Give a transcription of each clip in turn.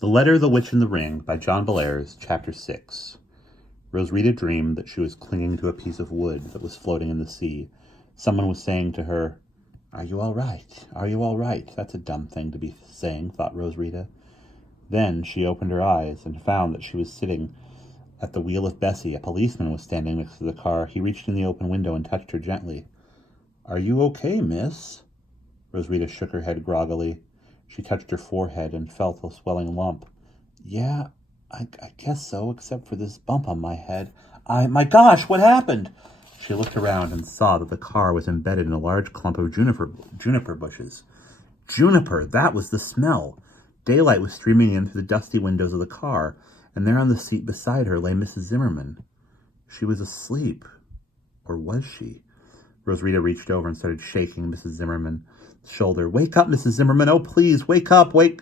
The Letter, the Witch, and the Ring by John Bellairs, Chapter 6. Rosrita dreamed that she was clinging to a piece of wood that was floating in the sea. Someone was saying to her, "Are you all right? Are you all right?" That's a dumb thing to be saying, thought Rosrita. Then she opened her eyes and found that she was sitting at the wheel of Bessie. A policeman was standing next to the car. He reached in the open window and touched her gently. "Are you okay, miss?" Rosrita shook her head groggily. She touched her forehead and felt a swelling lump. "Yeah, I guess so, except for this bump on my head. My gosh, what happened?" She looked around and saw that the car was embedded in a large clump of juniper bushes. Juniper, that was the smell. Daylight was streaming in through the dusty windows of the car, and there on the seat beside her lay Mrs. Zimmerman. She was asleep. Or was she? Rosrita reached over and started shaking Mrs. Zimmerman's shoulder. "Wake up, Mrs. Zimmerman! Oh, please, wake up, wake..."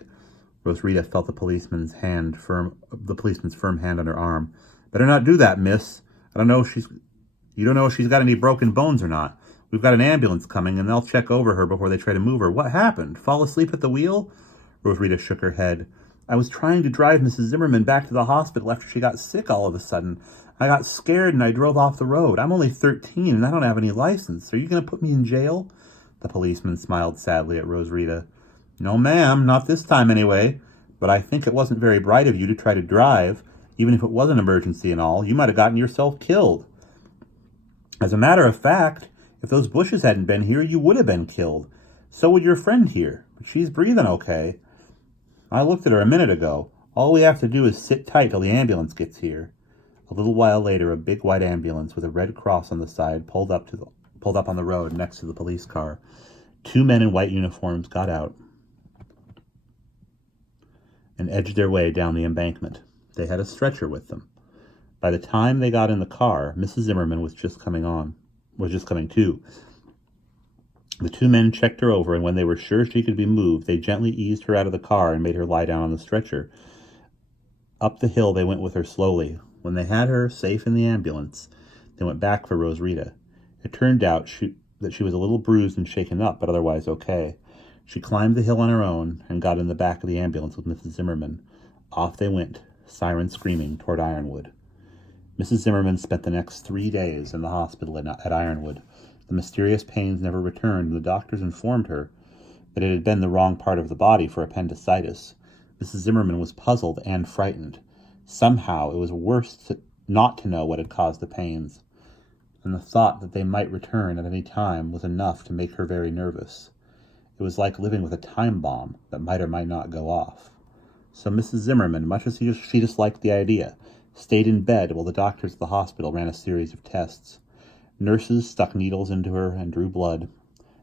Rosrita felt the policeman's firm hand on her arm. "Better not do that, miss. You don't know if she's got any broken bones or not. We've got an ambulance coming, and they'll check over her before they try to move her. What happened? Fall asleep at the wheel?" Rosrita shook her head. "I was trying to drive Mrs. Zimmerman back to the hospital after she got sick all of a sudden. I got scared and I drove off the road. I'm only 13 and I don't have any license. Are you going to put me in jail?" The policeman smiled sadly at Rosrita. "No, ma'am, not this time anyway. But I think it wasn't very bright of you to try to drive. Even if it was an emergency and all, you might have gotten yourself killed. As a matter of fact, if those bushes hadn't been here, you would have been killed. So would your friend here. But she's breathing okay. I looked at her a minute ago. All we have to do is sit tight till the ambulance gets here." A little while later, a big white ambulance with a red cross on the side pulled up on the road next to the police car. Two men in white uniforms got out and edged their way down the embankment. They had a stretcher with them. By the time they got in the car, Mrs. Zimmerman was just coming to. The two men checked her over, and when they were sure she could be moved, they gently eased her out of the car and made her lie down on the stretcher. Up the hill they went with her slowly. When they had her safe in the ambulance, they went back for Rosrita. It turned out that she was a little bruised and shaken up, but otherwise okay. She climbed the hill on her own and got in the back of the ambulance with Mrs. Zimmerman. Off they went, siren screaming, toward Ironwood. Mrs. Zimmerman spent the next 3 days in the hospital at Ironwood. The mysterious pains never returned, and the doctors informed her that it had been the wrong part of the body for appendicitis. Mrs. Zimmerman was puzzled and frightened. Somehow it was worse not to know what had caused the pains, and the thought that they might return at any time was enough to make her very nervous. It was like living with a time bomb that might or might not go off. So Mrs. Zimmerman, much as she disliked the idea, stayed in bed while the doctors at the hospital ran a series of tests. Nurses stuck needles into her and drew blood.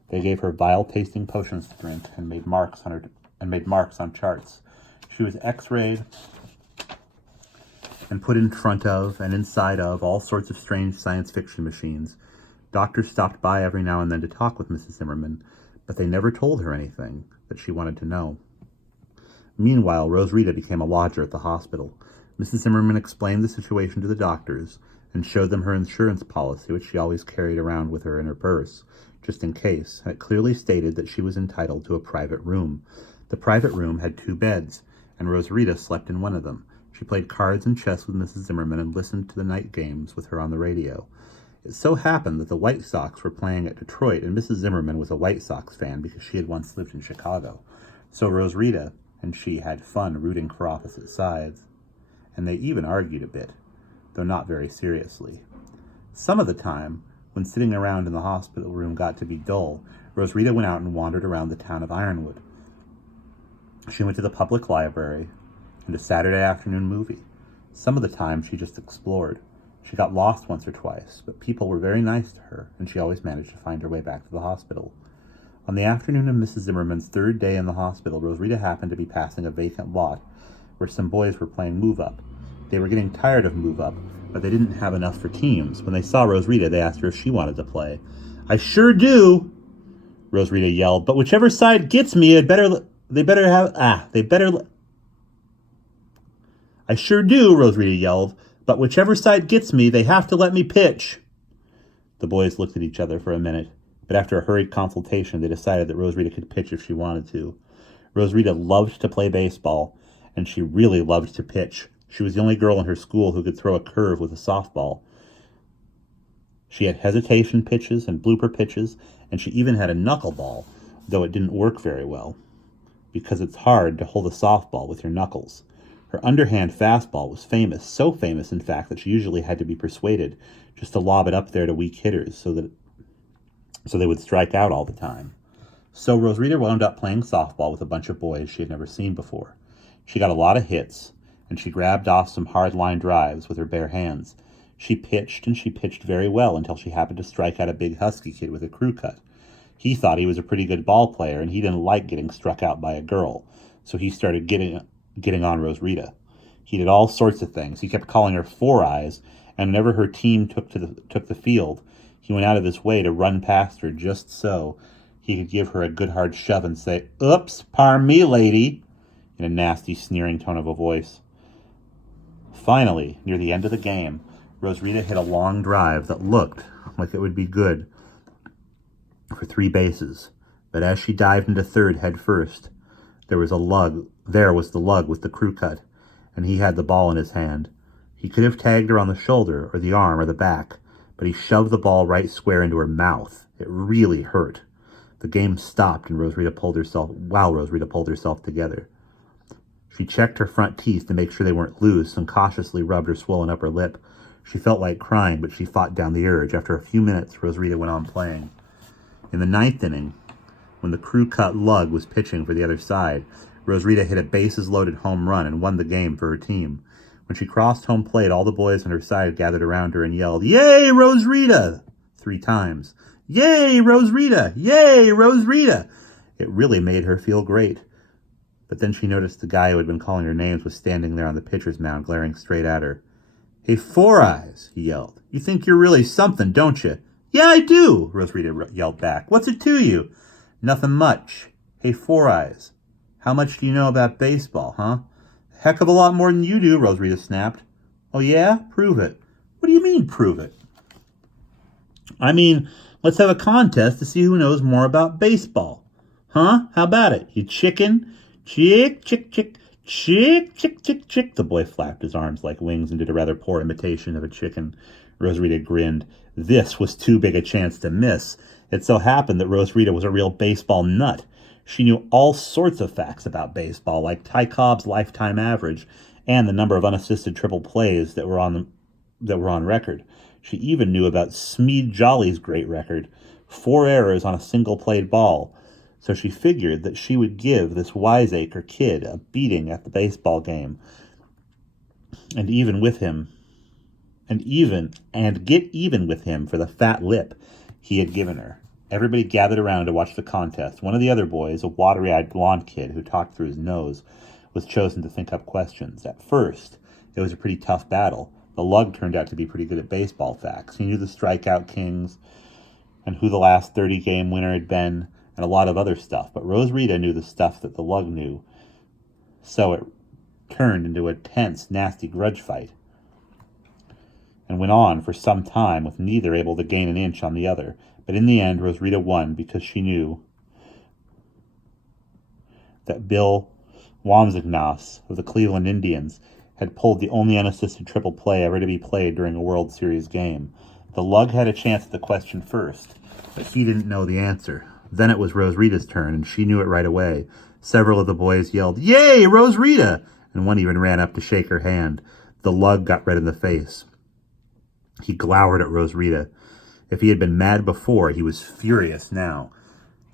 They gave her vile-tasting potions to drink and made marks on charts. She was x-rayed and put in front of and inside of all sorts of strange science fiction machines. Doctors stopped by every now and then to talk with Mrs. Zimmerman, but they never told her anything that she wanted to know. Meanwhile, Rosrita became a lodger at the hospital. Mrs. Zimmerman explained the situation to the doctors and showed them her insurance policy, which she always carried around with her in her purse, just in case, and it clearly stated that she was entitled to a private room. The private room had 2 beds, and Rosrita slept in one of them. She played cards and chess with Mrs. Zimmerman and listened to the night games with her on the radio. It so happened that the White Sox were playing at Detroit, and Mrs. Zimmerman was a White Sox fan because she had once lived in Chicago. So Rosrita and she had fun rooting for opposite sides, and they even argued a bit, though not very seriously. Some of the time, when sitting around in the hospital room got to be dull, Rosrita went out and wandered around the town of Ironwood. She went to the public library and a Saturday afternoon movie. Some of the time she just explored. She got lost once or twice, but people were very nice to her, and she always managed to find her way back to the hospital. On the afternoon of Mrs. Zimmerman's 3rd day in the hospital, Rosrita happened to be passing a vacant lot where some boys were playing move-up. They were getting tired of move-up, but they didn't have enough for teams. When they saw Rosrita, they asked her if she wanted to play. "I sure do," Rosrita yelled, "but whichever side gets me, I sure do," Rosrita yelled, "but whichever side gets me, they have to let me pitch." The boys looked at each other for a minute, but after a hurried consultation, they decided that Rosrita could pitch if she wanted to. Rosrita loved to play baseball, and she really loved to pitch. She was the only girl in her school who could throw a curve with a softball. She had hesitation pitches and blooper pitches, and she even had a knuckleball, though it didn't work very well, because it's hard to hold a softball with your knuckles. Her underhand fastball was famous, so famous, in fact, that she usually had to be persuaded just to lob it up there to weak hitters so they would strike out all the time. So Rosarita wound up playing softball with a bunch of boys she had never seen before. She got a lot of hits, and she grabbed off some hard-line drives with her bare hands. She pitched, and she pitched very well until she happened to strike out a big husky kid with a crew cut. He thought he was a pretty good ball player, and he didn't like getting struck out by a girl, so he started getting on Rosarita. He did all sorts of things. He kept calling her Four Eyes, and whenever her team took the field, he went out of his way to run past her just so he could give her a good hard shove and say, "Oops, pardon me, lady," in a nasty, sneering tone of a voice. Finally, near the end of the game, Rosarita hit a long drive that looked like it would be good for 3 bases, but as she dived into third head first, there was the lug with the crew cut, and he had the ball in his hand. He could have tagged her on the shoulder or the arm or the back, but he shoved the ball right square into her mouth. It really hurt. The game stopped and Rosarita pulled herself together. She checked her front teeth to make sure they weren't loose and cautiously rubbed her swollen upper lip. She felt like crying, but she fought down the urge. After a few minutes, Rosarita went on playing. In the 9th inning, when the crew cut lug was pitching for the other side, Rosarita hit a bases-loaded home run and won the game for her team. When she crossed home plate, all the boys on her side gathered around her and yelled, "Yay, Rosarita!" 3 times. "Yay, Rosarita! Yay, Rosarita!" It really made her feel great. But then she noticed the guy who had been calling her names was standing there on the pitcher's mound, glaring straight at her. "Hey, Four Eyes," he yelled. "You think you're really something, don't you?" "Yeah, I do," Rosarita yelled back. "What's it to you?" "Nothing much." "Hey, Four Eyes, how much do you know about baseball, huh?" "Heck of a lot more than you do," Rosarita snapped. "Oh, yeah? Prove it." "What do you mean, prove it?" "I mean, let's have a contest to see who knows more about baseball." "Huh? How about it, you chicken?" "Chick, chick, chick, chick, chick, chick, chick." The boy flapped his arms like wings and did a rather poor imitation of a chicken. Rosarita grinned. This was too big a chance to miss. It so happened that Rosarita was a real baseball nut. She knew all sorts of facts about baseball, like Ty Cobb's lifetime average and the number of unassisted triple plays that were on record. She even knew about Smead Jolly's great record, 4 errors on a single played ball. So she figured that she would give this wiseacre kid a beating at the baseball game, and get even with him for the fat lip he had given her. Everybody gathered around to watch the contest. One of the other boys, a watery-eyed blonde kid who talked through his nose, was chosen to think up questions. At first, it was a pretty tough battle. The lug turned out to be pretty good at baseball facts. He knew the strikeout kings and who the last 30-game winner had been, and a lot of other stuff. But Rosarita knew the stuff that the lug knew. So it turned into a tense, nasty grudge fight, and went on for some time with neither able to gain an inch on the other. But in the end, Rosarita won because she knew that Bill Wamsagnas of the Cleveland Indians had pulled the only unassisted triple play ever to be played during a World Series game. The lug had a chance at the question first, but he didn't know the answer. Then it was Rosarita's turn, and she knew it right away. Several of the boys yelled, "Yay, Rosarita!" and one even ran up to shake her hand. The lug got red in the face. He glowered at Rosarita. If he had been mad before, he was furious now.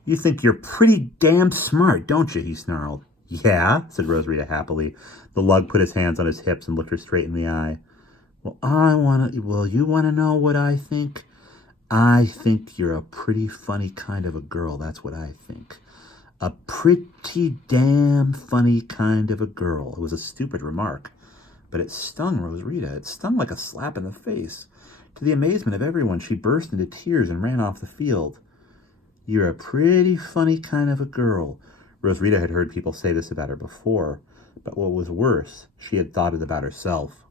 "You think you're pretty damn smart, don't you?" he snarled. "Yeah," said Rosarita happily. The lug put his hands on his hips and looked her straight in the eye. Well, you want to know what I think? I think you're a pretty funny kind of a girl, that's what I think. A pretty damn funny kind of a girl. It was a stupid remark, but it stung Rosarita. It stung like a slap in the face. To the amazement of everyone, she burst into tears and ran off the field. "You're a pretty funny kind of a girl." Rosarita had heard people say this about her before, but what was worse, she had thought it about herself.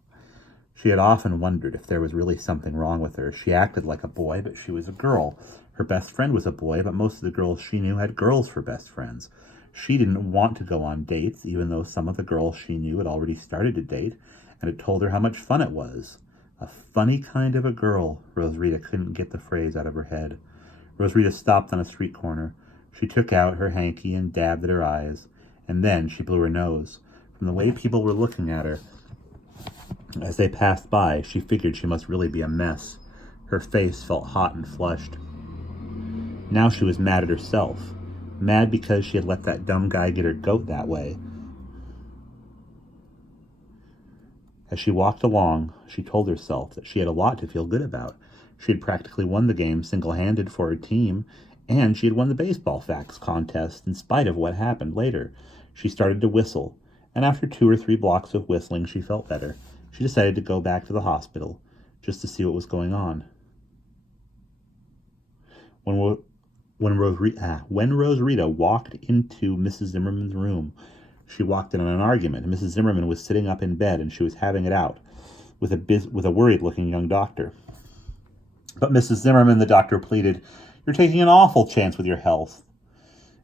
She had often wondered if there was really something wrong with her. She acted like a boy, but she was a girl. Her best friend was a boy, but most of the girls she knew had girls for best friends. She didn't want to go on dates, even though some of the girls she knew had already started to date, and had told her how much fun it was. A funny kind of a girl. Rosarita couldn't get the phrase out of her head. Rosarita stopped on a street corner. She took out her hanky and dabbed at her eyes, and then she blew her nose. From the way people were looking at her as they passed by, she figured she must really be a mess. Her face felt hot and flushed. Now she was mad at herself. Mad because she had let that dumb guy get her goat that way. As she walked along, she told herself that she had a lot to feel good about. She had practically won the game single-handed for her team, and she had won the baseball facts contest in spite of what happened later. She started to whistle, and after 2 or 3 blocks of whistling, she felt better. She decided to go back to the hospital, just to see what was going on. When Rosarita walked into Mrs. Zimmerman's room, she walked in on an argument. Mrs. Zimmerman was sitting up in bed, and she was having it out with a worried-looking young doctor. But Mrs. Zimmerman, the doctor pleaded, "You're taking an awful chance with your health.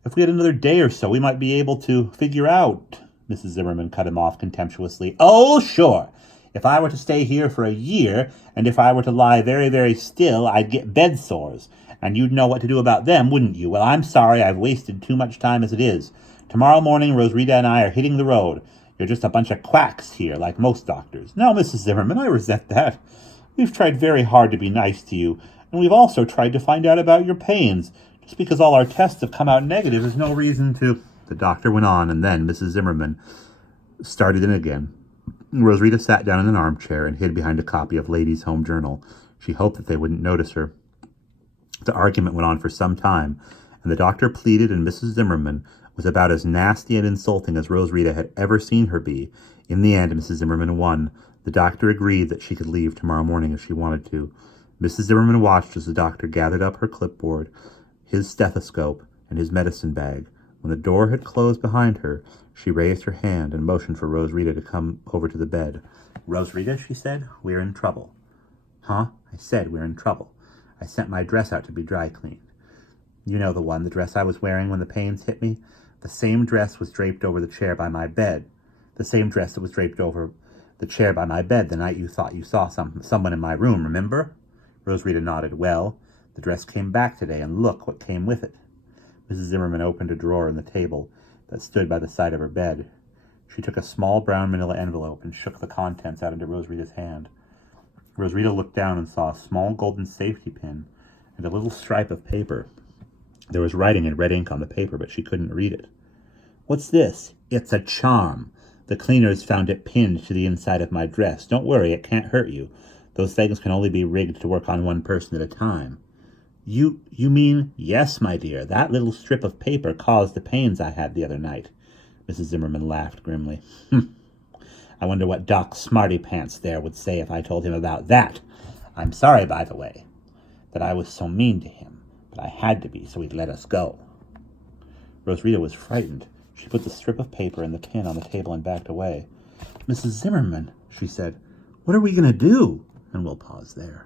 If we had another day or so, we might be able to figure out." Mrs. Zimmerman cut him off contemptuously. "Oh, sure. If I were to stay here for a year, and if I were to lie very, very still, I'd get bed sores. And you'd know what to do about them, wouldn't you? Well, I'm sorry I've wasted too much time as it is. Tomorrow morning, Rosarita and I are hitting the road. You're just a bunch of quacks here, like most doctors." "No, Mrs. Zimmerman, I resent that. We've tried very hard to be nice to you, and we've also tried to find out about your pains. Just because all our tests have come out negative is no reason to—" The doctor went on, and then Mrs. Zimmerman started in again. Rosarita sat down in an armchair and hid behind a copy of Ladies' Home Journal. She hoped that they wouldn't notice her. The argument went on for some time, and the doctor pleaded, and Mrs. Zimmerman was about as nasty and insulting as Rosarita had ever seen her be. In the end, Mrs. Zimmerman won. The doctor agreed that she could leave tomorrow morning if she wanted to. Mrs. Zimmerman watched as the doctor gathered up her clipboard, his stethoscope, and his medicine bag. When the door had closed behind her, she raised her hand and motioned for Rosarita to come over to the bed. "Rosarita," she said, "we're in trouble." "Huh?" "I said we're in trouble. I sent my dress out to be dry cleaned. You know the one, the dress I was wearing when the pains hit me? The same dress was draped over the chair by my bed. The same dress that was draped over the chair by my bed the night you thought you saw someone in my room, remember?" Rosarita nodded. "Well, the dress came back today, and look what came with it." Mrs. Zimmerman opened a drawer in the table that stood by the side of her bed. She took a small brown manila envelope and shook the contents out into Rosarita's hand. Rosarita looked down and saw a small golden safety pin and a little stripe of paper. There was writing in red ink on the paper, but she couldn't read it. "What's this?" "It's a charm. The cleaners found it pinned to the inside of my dress. Don't worry, it can't hurt you. Those things can only be rigged to work on one person at a time." You mean—" "Yes, my dear, that little strip of paper caused the pains I had the other night." Mrs. Zimmerman laughed grimly. "I wonder what Doc Smarty Pants there would say if I told him about that. I'm sorry, by the way, that I was so mean to him, but I had to be so he'd let us go." Rosarita was frightened. She put the strip of paper and the pin on the table and backed away. "Mrs. Zimmerman," she said, "what are we going to do?" And we'll pause there.